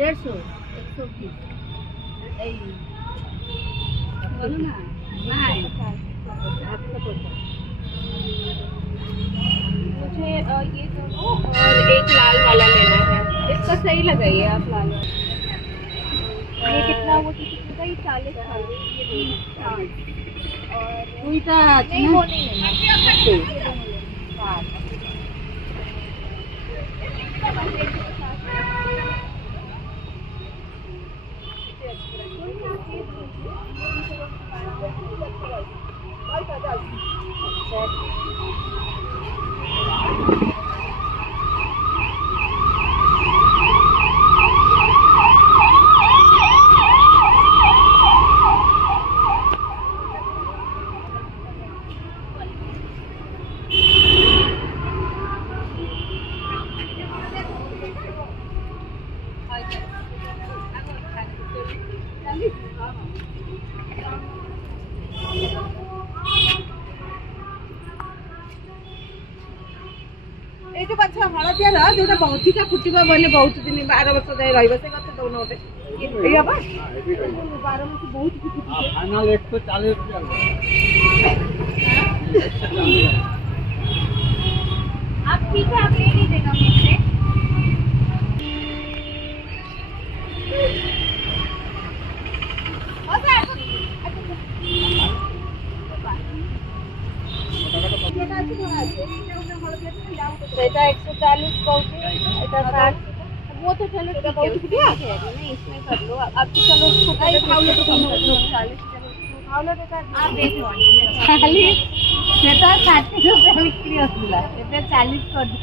150 120 এই बोलो ना नहीं 750 मुझे ये दोनों और एक लाल वाला लेना है। इसका सही लगाइए आप लाल वाला। ये कितना वो कितने का? ये 40 था। ये 60 और দুইটা আছে नहीं না वो नहीं लेना। ये दोनों लेना। এই যে গଛ ହଳଦିଆ ର ଯୋଉଟା ଅଧିକା ଫୁଟିବ ବୋଲେ ବହୁତ ଦିନ 12 ବର୍ଷ ଯାଏ ରହିବ ସେ ଗଛ ଦଉନ ଗୋଟେ ଏଇଆ ବା 12 ବର୍ଷ ବହୁତ ଫୁଟିବ फाइनल 140 रुपया आप ठीक है, आप ले लीजिएगा मुझसे। এটা 140 কৌছি এটা 60 वो तो चलो ठीक है, उसमें नहीं इसमें कर लो। अब तो चलो उसको खाओ तो कम कर लो 40। ଖାଉଲ ଟେକା आप देख लो। ଖାଲି ସେଟା 60 रुपया ବିକ୍ରି ହଉଥିଲା ଏବେ 40 କରି